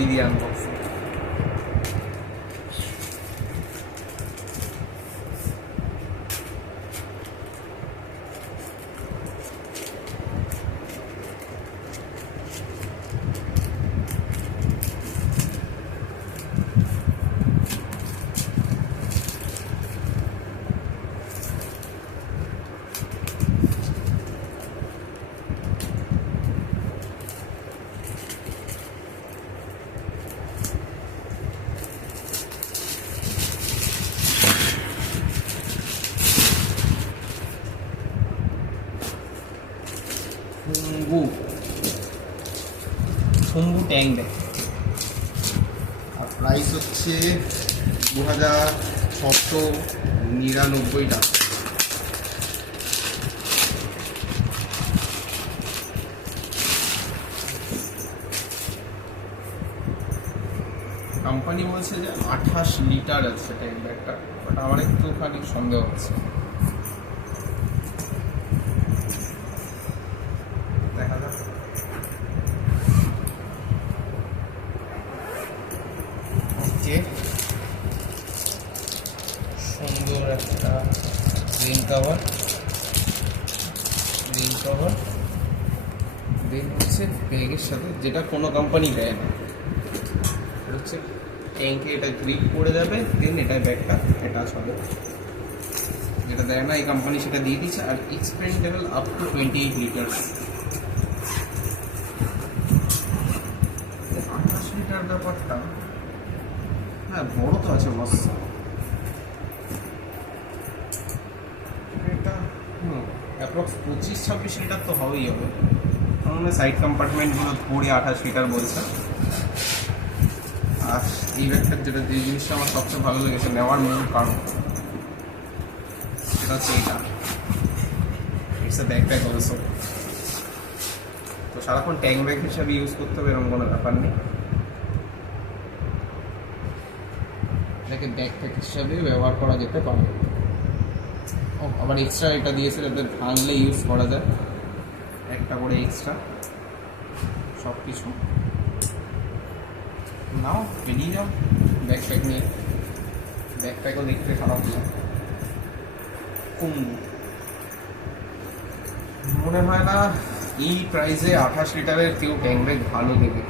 দড়ি দিয়ে unboxing. Shambhu tank bag, আর price হচ্ছে 2699 টাকা। কোম্পানি বলছে যে 28 লিটার আছে ট্যাঙ্ক ব্যাগটা, ওটা আমার একটুখানি সন্দেহ হচ্ছে। দেখা যাক। সুন্দর একটা রিং কভার দেন হচ্ছে ব্যাগের সাথে, যেটা কোনো কোম্পানি দেয় না। এটা হচ্ছে ট্যাঙ্কে এটা গ্রিপ পড়ে যাবে, দেন এটা ব্যাগটা অ্যাটাচ হবে। যেটা দেয় না এই কোম্পানি সেটা দিয়ে দিচ্ছে। আর expendable up to 28 litre. 28 litre ব্যাপারটা, হ্যাঁ বড় তো আছে বস্তা এটা। অ্যাপ্রক্স 25-26 লিটার তো হবেই হবে, কারণ সাইড কম্পার্টমেন্টগুলো ধরে 28 লিটার বলছে। আর এই ব্যাগটার যেটা যে জিনিসটা আমার সবচেয়ে ভালো লেগেছে নেওয়ার মূল কারণ, সেটা হচ্ছে এইটা, ইটস আ ব্যাকপ্যাক অলসো। তো সারাক্ষণ ট্যাঙ্ক ব্যাগ হিসাবে ইউজ করতে হবে এরকম কোনো ব্যাপার নেই, এটাকে ব্যাকপ্যাক হিসাবে ব্যবহার করা যেতে পারে। আবার এক্সট্রা এটা দিয়েছে যাতে ভাঙলে ইউজ করা যায়, একটা করে এক্সট্রা সব কিছু। নাও বেরিয়ে যাও ব্যাকপ্যাক নিয়ে। ব্যাকপ্যাকও দেখতে খারাপ না, মনে হয় না এই প্রাইসে 28 লিটারের কেউ ট্যাঙ্ক ব্যাগ ভালো দেবে।